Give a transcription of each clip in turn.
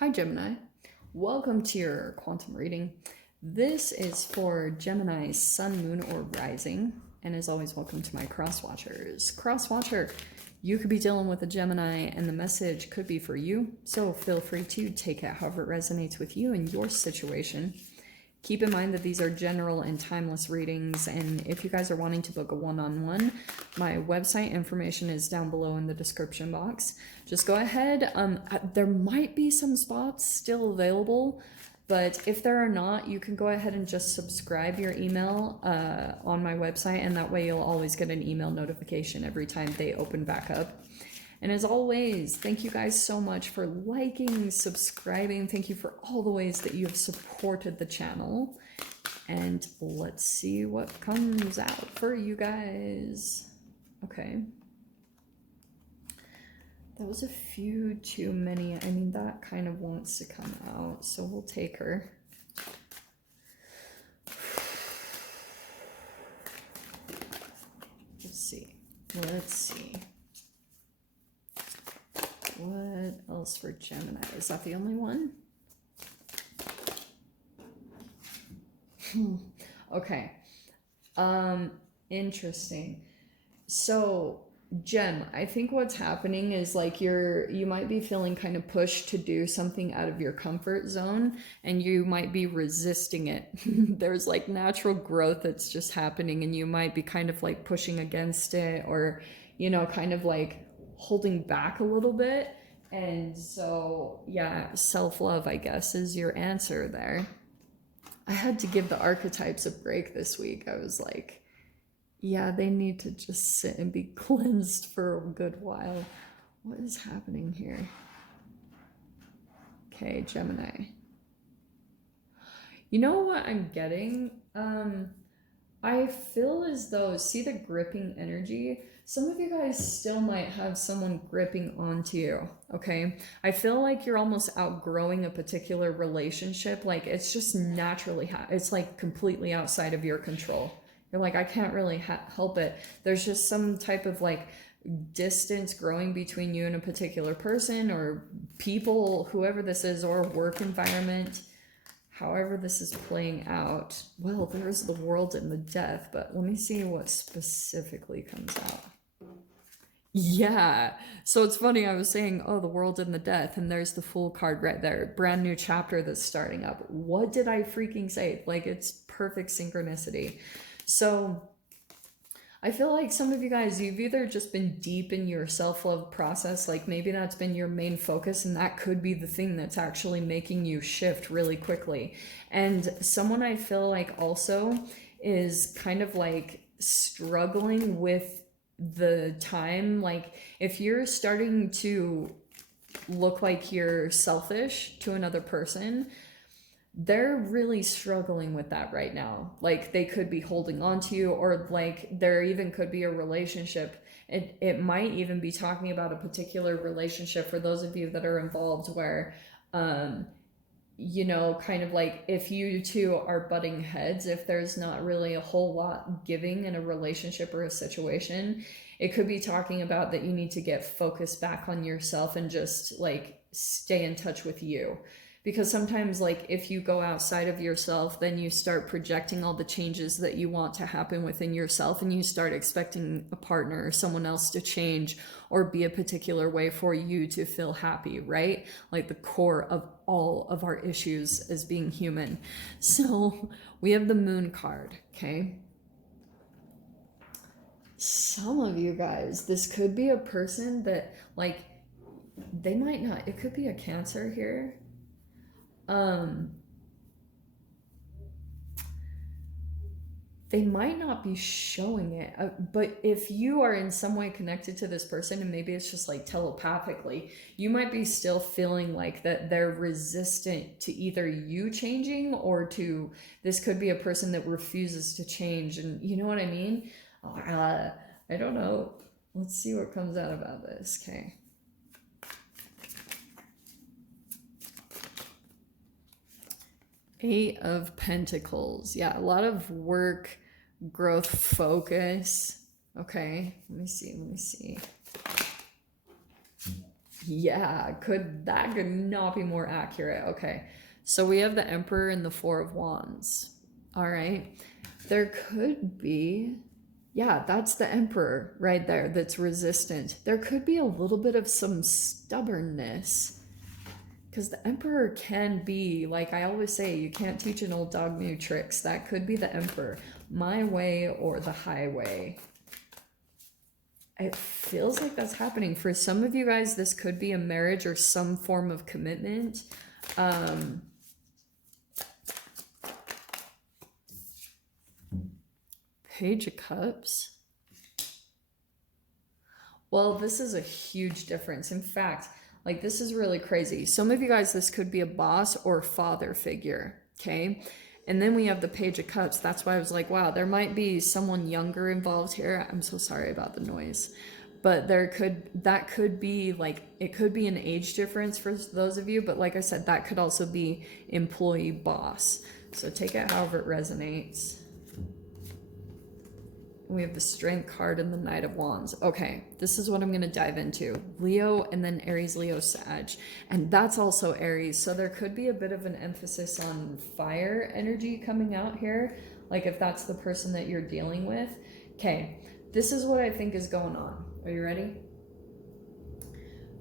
Hi Gemini, welcome to your quantum reading. This is for Gemini's sun, moon, or rising, and as always, welcome to my cross watchers. Cross watcher, you could be dealing with a Gemini and the message could be for you, so feel free to take it however it resonates with you and your situation. Keep in mind that these are general and timeless readings, and if you guys are wanting to book a one-on-one, my website information is down below in the description box. Just go ahead. There might be some spots still available, but if there are not, you can go ahead and just subscribe your email on my website, and that way you'll always get an email notification every time they open back up. And as always, thank you guys so much for liking, subscribing. Thank you for all the ways that you have supported the channel. And let's see what comes out for you guys. Okay. That was a few too many. I mean, that kind of wants to come out, so we'll take her. Let's see. Let's see. What else for Gemini? Is that the only one? Okay. Interesting. So, Gem, I think what's happening is like you might be feeling kind of pushed to do something out of your comfort zone, and you might be resisting it. There's like natural growth that's just happening, and you might be kind of like pushing against it, or, you know, kind of like holding back a little bit. And so yeah, self-love, I guess, is your answer there. I had to give the archetypes a break this week. I was like, yeah, they need to just sit and be cleansed for a good while. What is happening here? Okay, Gemini. You know what I'm getting? I feel as though, see the gripping energy? Some of you guys still might have someone gripping onto you, okay? I feel like you're almost outgrowing a particular relationship. Like it's just naturally, it's like completely outside of your control. You're like, I can't really help it. There's just some type of like distance growing between you and a particular person or people, whoever this is, or work environment. However this is playing out. Well, there's the world and the death, but let me see what specifically comes out. Yeah, so it's funny, I was saying, oh, the world and the death, and there's the Fool card right there. Brand new chapter that's starting up. What did I freaking say? Like, it's perfect synchronicity. So I feel like some of you guys, you've either just been deep in your self-love process, like maybe that's been your main focus, and that could be the thing that's actually making you shift really quickly. And someone I feel like also is kind of like struggling with the time. Like if you're starting to look like you're selfish to another person, they're really struggling with that right now. Like they could be holding on to you, or like there even could be a relationship. It might even be talking about a particular relationship for those of you that are involved where, you know, kind of like if you two are butting heads, if there's not really a whole lot giving in a relationship or a situation, it could be talking about that you need to get focused back on yourself and just like stay in touch with you. Because sometimes, like, if you go outside of yourself, then you start projecting all the changes that you want to happen within yourself, and you start expecting a partner or someone else to change or be a particular way for you to feel happy, right? Like the core of all of our issues as being human. So we have the Moon card, okay? Some of you guys, this could be a person that, like, they might not, it could be a Cancer here. They might not be showing it, but if you are in some way connected to this person, and maybe it's just like telepathically, you might be still feeling like that they're resistant to either you changing or to, this could be a person that refuses to change. And you know what I mean? I don't know. Let's see what comes out about this. Okay. Eight of Pentacles. Yeah, a lot of work, growth, focus. Okay, let me see. Yeah, that could not be more accurate. Okay. So we have the Emperor and the Four of Wands. All right. There could be, yeah, that's the Emperor right there that's resistant. There could be a little bit of some stubbornness because the Emperor can be, like I always say, you can't teach an old dog new tricks. That could be the Emperor. My way or the highway. It feels like that's happening. For some of you guys, this could be a marriage or some form of commitment. Page of Cups. Well, this is a huge difference. In fact, like this is really crazy. Some of you guys, this could be a boss or father figure, okay? And then we have the Page of Cups. That's why I was like, wow, there might be someone younger involved here. I'm so sorry about the noise. But that could be like, it could be an age difference for those of you. But like I said, that could also be employee boss. So take it however it resonates. We have the Strength card and the Knight of Wands. Okay, this is what I'm going to dive into. Leo and then Aries, Leo, Sag. And that's also Aries. So there could be a bit of an emphasis on fire energy coming out here. Like if that's the person that you're dealing with. Okay, this is what I think is going on. Are you ready?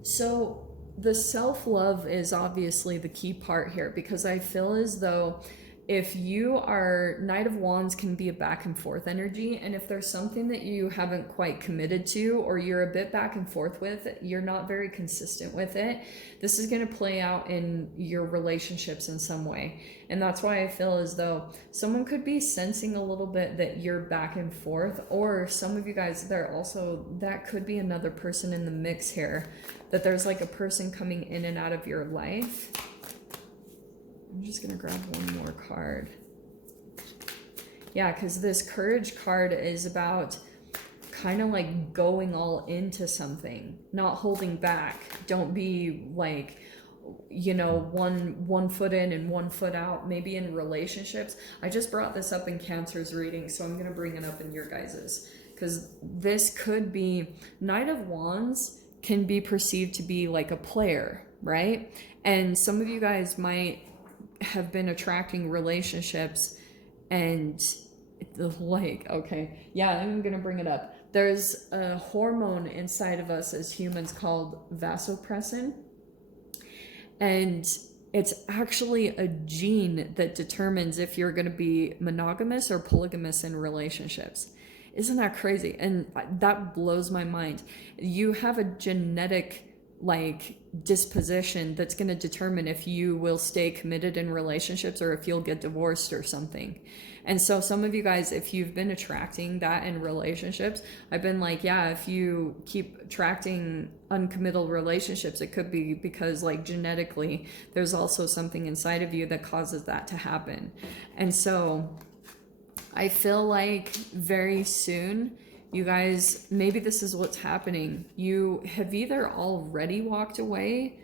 So the self-love is obviously the key part here because I feel as though if you are, Knight of Wands can be a back and forth energy, and if there's something that you haven't quite committed to or you're a bit back and forth with, you're not very consistent with it, this is going to play out in your relationships in some way. And that's why I feel as though someone could be sensing a little bit that you're back and forth, or some of you guys, that could be another person in the mix here, that there's like a person coming in and out of your life. I'm just going to grab one more card. Yeah, because this Courage card is about kind of like going all into something, not holding back. Don't be like, you know, one foot in and 1 foot out, maybe in relationships. I just brought this up in Cancer's reading, so I'm going to bring it up in your guys's. Because this could be, Knight of Wands can be perceived to be like a player, right? And some of you guys might have been attracting relationships and like, okay, yeah, I'm gonna bring it up. There's a hormone inside of us as humans called vasopressin, and it's actually a gene that determines if you're going to be monogamous or polygamous in relationships. Isn't that crazy? And that blows my mind. You have a genetic like disposition that's going to determine if you will stay committed in relationships or if you'll get divorced or something. And so some of you guys, if you've been attracting that in relationships, I've been like, yeah, if you keep attracting uncommittal relationships, it could be because like genetically there's also something inside of you that causes that to happen. And so I feel like very soon, you guys, maybe this is what's happening. You have either already walked away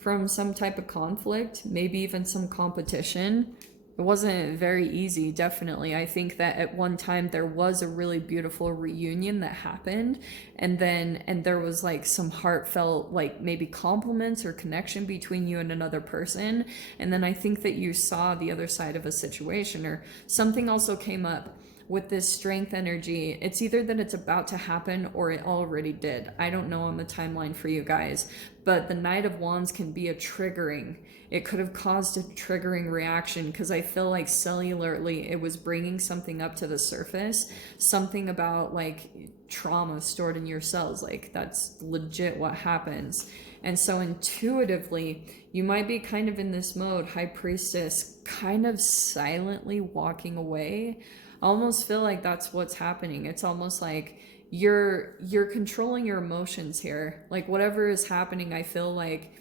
from some type of conflict, maybe even some competition. It wasn't very easy, definitely. I think that at one time there was a really beautiful reunion that happened, and there was like some heartfelt, like maybe compliments or connection between you and another person. And then I think that you saw the other side of a situation, or something also came up with this Strength energy. It's either that it's about to happen or it already did. I don't know on the timeline for you guys, but the Knight of Wands can be a triggering. It could have caused a triggering reaction because I feel like cellularly it was bringing something up to the surface, something about like trauma stored in your cells. Like that's legit what happens. And so intuitively, you might be kind of in this mode, High Priestess, kind of silently walking away. I almost feel like that's what's happening. It's almost like you're controlling your emotions here. Like whatever is happening, I feel like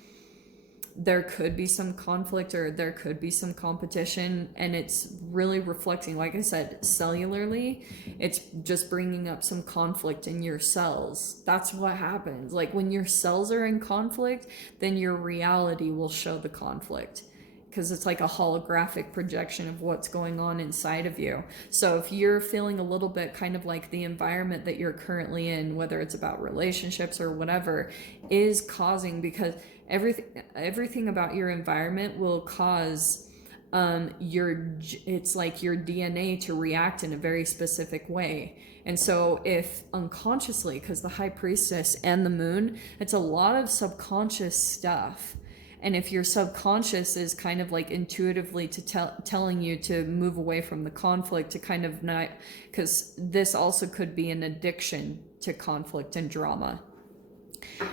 there could be some conflict or there could be some competition, and it's really reflecting, like I said, cellularly, it's just bringing up some conflict in your cells. That's what happens. Like when your cells are in conflict, then your reality will show the conflict. because it's like a holographic projection of what's going on inside of you. So if you're feeling a little bit kind of like the environment that you're currently in, whether it's about relationships or whatever, is causing, because everything about your environment will cause it's like your DNA to react in a very specific way. And so if unconsciously, because the high priestess and the moon, it's a lot of subconscious stuff. And if your subconscious is kind of like intuitively telling you to move away from the conflict, to kind of not, because this also could be an addiction to conflict and drama.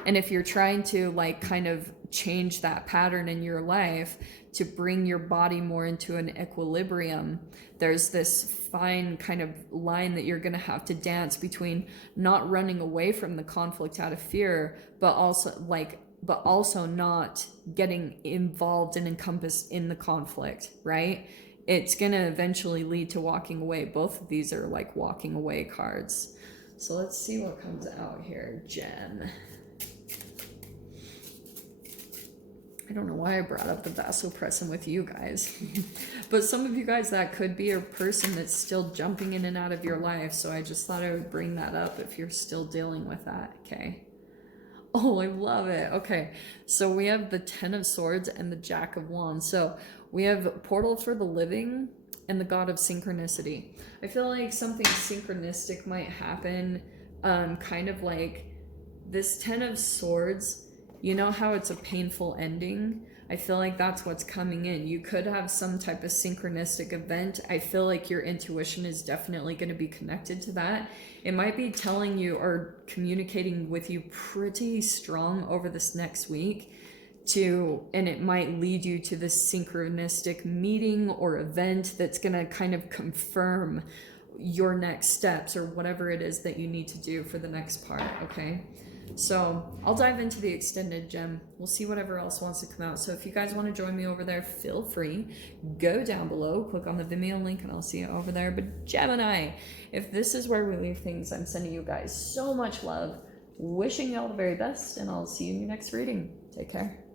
And if you're trying to like kind of change that pattern in your life to bring your body more into an equilibrium, there's this fine kind of line that you're going to have to dance between not running away from the conflict out of fear, but also not getting involved and encompassed in the conflict, right? It's going to eventually lead to walking away. Both of these are like walking away cards. So let's see what comes out here, Jen. I don't know why I brought up the vasopressin with you guys. But some of you guys, that could be a person that's still jumping in and out of your life. So I just thought I would bring that up if you're still dealing with that, okay? Oh, I love it. Okay, so we have the Ten of Swords and the Jack of Wands. So we have Portal for the Living and the God of Synchronicity. I feel like something synchronistic might happen, kind of like this Ten of Swords. You know how it's a painful ending? I feel like that's what's coming in. You could have some type of synchronistic event. I feel like your intuition is definitely going to be connected to that. It might be telling you or communicating with you pretty strong over this next week and it might lead you to this synchronistic meeting or event that's going to kind of confirm your next steps or whatever it is that you need to do for the next part, okay? So I'll dive into the extended gem. We'll see whatever else wants to come out. So if you guys want to join me over there, feel free. Go down below, click on the Vimeo link, and I'll see you over there. But Gemini, if this is where we leave things, I'm sending you guys so much love, wishing you all the very best, and I'll see you in your next reading. Take care.